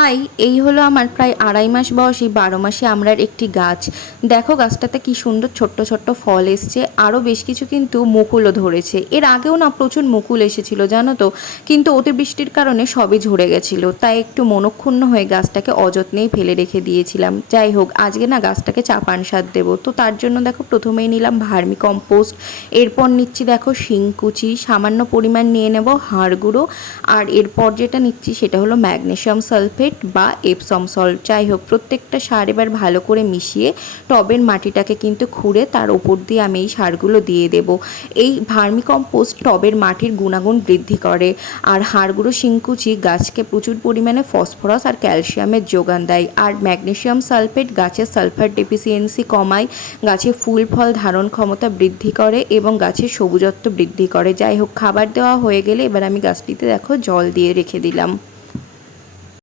High, এই হলো আমার প্রায় 2.5 মাস বয়সী 12 মাসি আমড়ার একটি গাছ। দেখো গাছটাতে কি সুন্দর ছোট্ট ছোট্ট ফল এসছে, আরও বেশ কিছু কিন্তু মুকুলও ধরেছে। এর আগেও না প্রচুর মুকুল এসেছিল জানো তো, কিন্তু অতিবৃষ্টির কারণে সবই ঝরে গেছিল, তাই একটু মনক্ষুণ্ণ হয়ে গাছটাকে অযত্নেই ফেলে রেখে দিয়েছিলাম। যাই হোক, আজকে না গাছটাকে চাপান সার দেবো, তো তার জন্য দেখো প্রথমেই নিলাম ভার্মি কম্পোস্ট, এরপর নিচ্ছি দেখো শিংকুচি, সামান্য পরিমাণ নিয়ে নেব হাড় গুঁড়ো, আর এরপর যেটা নিচ্ছি সেটা হলো ম্যাগনেসিয়াম সালফেট বা এপসম সল্ট। যাই হোক, প্রত্যেকটা সার এবার ভালো করে মিশিয়ে টবের মাটিটাকে কিন্তু খুঁড়ে তার ওপর দিয়ে আমি এই সারগুলো দিয়ে দেব। এই ভার্মি কম্পোস্ট টবের মাটির গুণাগুণ বৃদ্ধি করে, আর হাড়গুঁড়ো শিংকুচি গাছকে প্রচুর পরিমাণে ফসফরাস আর ক্যালসিয়ামের যোগান দেয়, আর ম্যাগনেসিয়াম সালফেট গাছের সালফার ডেফিসিয়েন্সি কমায়, গাছে ফুল ফল ধারণ ক্ষমতা বৃদ্ধি করে এবং গাছের সবুজত্ব বৃদ্ধি করে। যাই হোক, খাবার দেওয়া হয়ে গেলে এবার আমি গাছটিতে দেখো জল দিয়ে রেখে দিলাম।